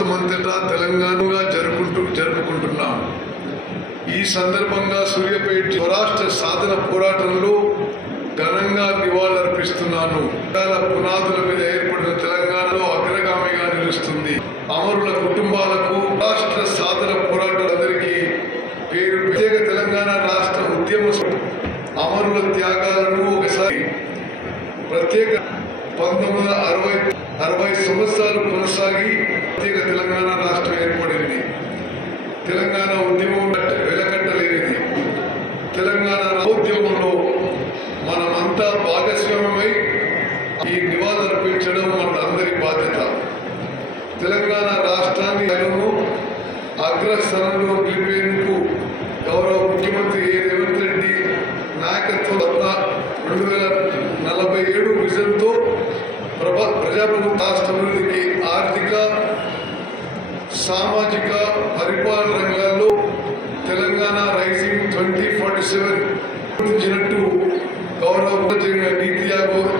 రాష్ట్రమంతటా తెలంగాణగా జరుపుకుంటున్నాం. ఈ సందర్భంగా సూర్యాపేట స్వరాష్ట్ర సాధన పోరాటంలో ఘనంగా నివాళులర్పిస్తున్నాను. పునాదుల మీద ఏర్పడిన తెలంగాణలో అగ్రగామిగా నిలుస్తుంది. అమరుల కుటుంబాలకు, రాష్ట్ర సాధన పోరాటాలందరికీ పేరు ప్రత్యేక తెలంగాణ రాష్ట్ర ఉద్యమ అమరుల త్యాగాలను ఒకసారి ప్రత్యేక 1960 సంవత్సరాలు కొనసాగి ప్రత్యేక తెలంగాణ రాష్ట్రం ఏర్పడింది. తెలంగాణ ఉద్యమం వెలకట్టలేనిది. తెలంగాణ ఉద్యమంలో మనమంతా భాగస్వామ్యమై ఈ నివాళులర్పించడం మన అందరి బాధ్యత. తెలంగాణ రాష్ట్రాన్ని అగ్రస్థానంలో నిలిపేందుకు గౌరవ ముఖ్యమంత్రి రేవంత్ రెడ్డి నాయకత్వం 2047 విజన్తో ప్రజాప్రభుత్వ రాష్ట్ర అభివృద్ధికి ఆర్థిక, సామాజిక, పరిపాలన రంగాల్లో తెలంగాణ రైజింగ్ 2047 గుర్తించినట్టు గౌరవ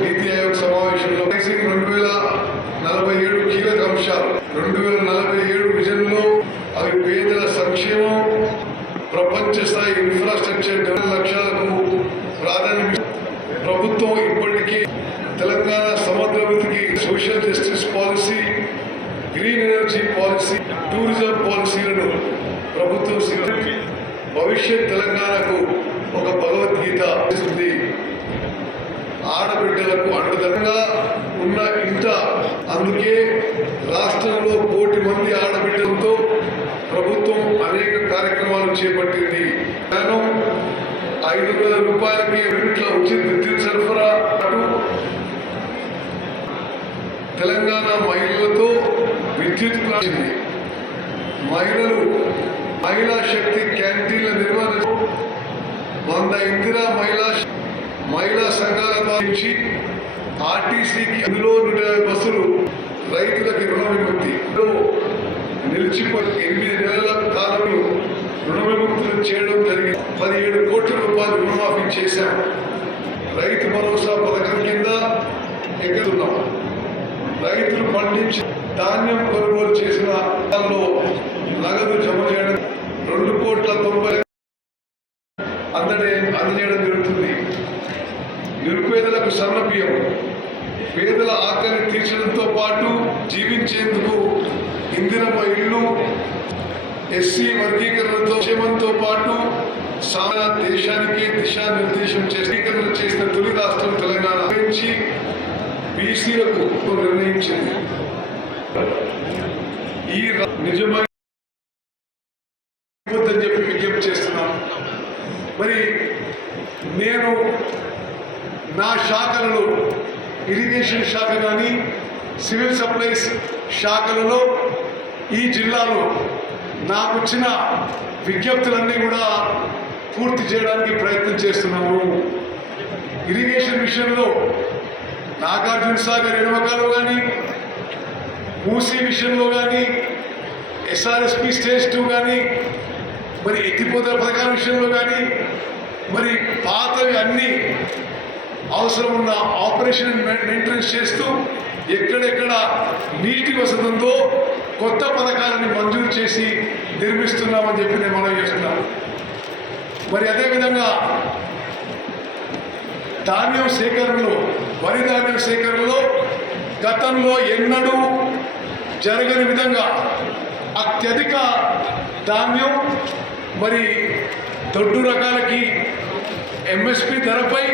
నీతి ఆయోగ్ సమావేశంలో రైజింగ్ 2047 కీలక అంశాలు. 2047 విజన్లో అవి పేదల సంక్షేమం, ప్రపంచ స్థాయి ఇన్ఫ్రాస్ట్రక్చర్ లక్ష్యాలకు ప్రాధాన్యం. ప్రభుత్వం ఇప్పటికీ తెలంగాణ సమగ్ర అభివృద్ధికి social justice policy, green energy policy, tourism పాలసీలను ప్రభుత్వం భవిష్యత్ తెలంగాణకు ఒక భగవద్గీత ఇస్తుంది. ఆడబిడ్డలకు అండదండగా ఉన్న ఇంట అందుకే రాష్ట్రంలో 1 కోటి మంది ఆడబిడ్డలతో ప్రభుత్వం అనేక కార్యక్రమాలు చేపట్టింది. 500 రూపాయలకి యూనిట్ల ఉచిత విద్యుత్ సరఫరా, తెలంగాణ మహిళలతో విద్యుత్ ప్రాంతం, మహిళా శక్తి క్యాంటీన్ల నిర్వహణ, 100 ఇందిరా మహిళా సంఘాల నుంచి ఆర్టీసీకి అందులో 150 బస్సులు, రైతులకి రుణ విముక్తి నిలిచిపోయి 8 నెలల కాలంలో రుణ విముక్తులు చేయడం జరిగింది. 17 కోట్ల రూపాయలు రుణమాఫీ చేశాం. రైతు భరోసా పథకం కింద ఎక్కడున్నాం. రైతులు పండించి ధాన్యం కొనుగోలు చేసిన దానిలో నగదు జమ చేయడం 2,90,00,000 అందజేయడం జరుగుతుంది. నిరుపేదలకు సన్నబియ్యం, పేదల ఆకలి తీర్చడంతో పాటు జీవించేందుకు ఇందిరమ్మ ఇళ్ళు, ఎస్సీ వర్గీకరణతో క్షేమంతో పాటు దేశానికి దిశానిర్దేశం చేసిన తొలి రాష్ట్రం తెలంగాణ నుంచి బీసీలకు నిర్ణయించింది. ఈ నిజమైన చెప్పి విజ్ఞప్తి చేస్తున్నాను. మరి నేను నా శాఖలలో ఇరిగేషన్ శాఖ కానీ, సివిల్ సప్లైస్ శాఖలలో ఈ జిల్లాలో నాకు వచ్చిన విజ్ఞప్తులన్నీ కూడా పూర్తి చేయడానికి ప్రయత్నం చేస్తున్నాము. ఇరిగేషన్ విషయంలో నాగార్జున సాగర్ ఎడమకాలు కానీ, మూసీ విషయంలో కానీ, SRSP స్టేజ్ 2 కానీ, మరి ఎత్తిపోతల పథకాల విషయంలో కానీ, మరి పాతవి అన్నీ అవసరం ఉన్న ఆపరేషన్ మెయింటెనెన్స్ చేస్తూ ఎక్కడెక్కడ నీటి వసతి ఉందో కొత్త పథకాలని మంజూరు చేసి నిర్మిస్తున్నామని చెప్పి నేను మనం చేస్తున్నాను. మరి అదేవిధంగా ధాన్యం సేకరణలో, వరి ధాన్యం సేకరణలో గతంలో ఎన్నడూ జరగని విధంగా అత్యధిక ధాన్యం మరి దొడ్డు రకాలకి MSP ధరపై,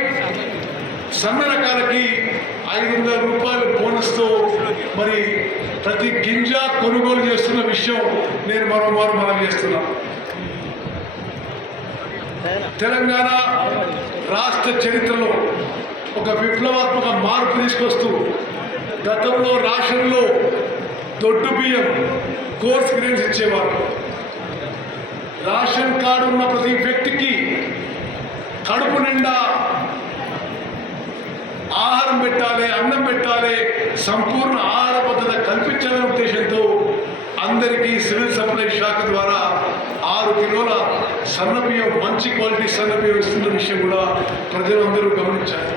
సన్న రకాలకి 500 రూపాయలు బోనస్తో మరి ప్రతి గింజ కొనుగోలు చేస్తున్న విషయం నేను మరోమారు మనం చేస్తున్నాను. తెలంగాణ రాష్ట్ర చరిత్రలో ఒక విప్లవాత్మక మార్పు తీసుకొస్తూ గతంలో రాషన్లో దొడ్డు బియ్యం కోర్స్ గ్రెయిన్స్ ఇచ్చేవారు. రేషన్ కార్డు ఉన్న ప్రతి వ్యక్తికి కడుపు నిండా ఆహారం పెట్టాలి, అన్నం పెట్టాలి, సంపూర్ణ ఆహార భద్రత కల్పించాలనే ఉద్దేశంతో అందరికీ సివిల్ సప్లై శాఖ ద్వారా 6 కిలోల సన్నబియ్యం, మంచి క్వాలిటీ సన్నబియ్యం ఇస్తున్న విషయం కూడా ప్రజలందరూ గమనించారు.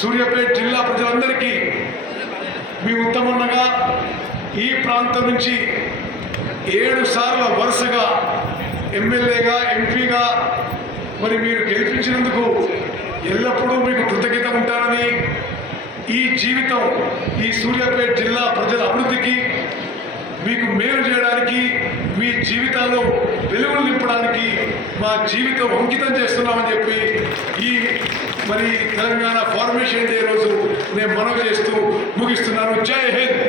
సూర్యాపేట జిల్లా ప్రజలందరికీ మీ ఉత్తమన్నగా ఈ ప్రాంతం నుంచి 7 సార్లు వరుసగా ఎమ్మెల్యేగా ఎంపీగా మరి మీరు గెలిపించినందుకు ఎల్లప్పుడూ మీకు కృతజ్ఞత ఉంటానని, ఈ జీవితం ఈ సూర్యాపేట జిల్లా ప్రజల అభివృద్ధికి మీకు మేలు చేయడానికి, మీ జీవితాల్లో వెలుగులు నింపడానికి మా జీవితం అంకితం చేస్తున్నామని చెప్పి ఈ మరి తెలంగాణ ఫార్మేషన్ డే రోజు నేను మనవి చేస్తూ ముగిస్తున్నాను. జై హింద్.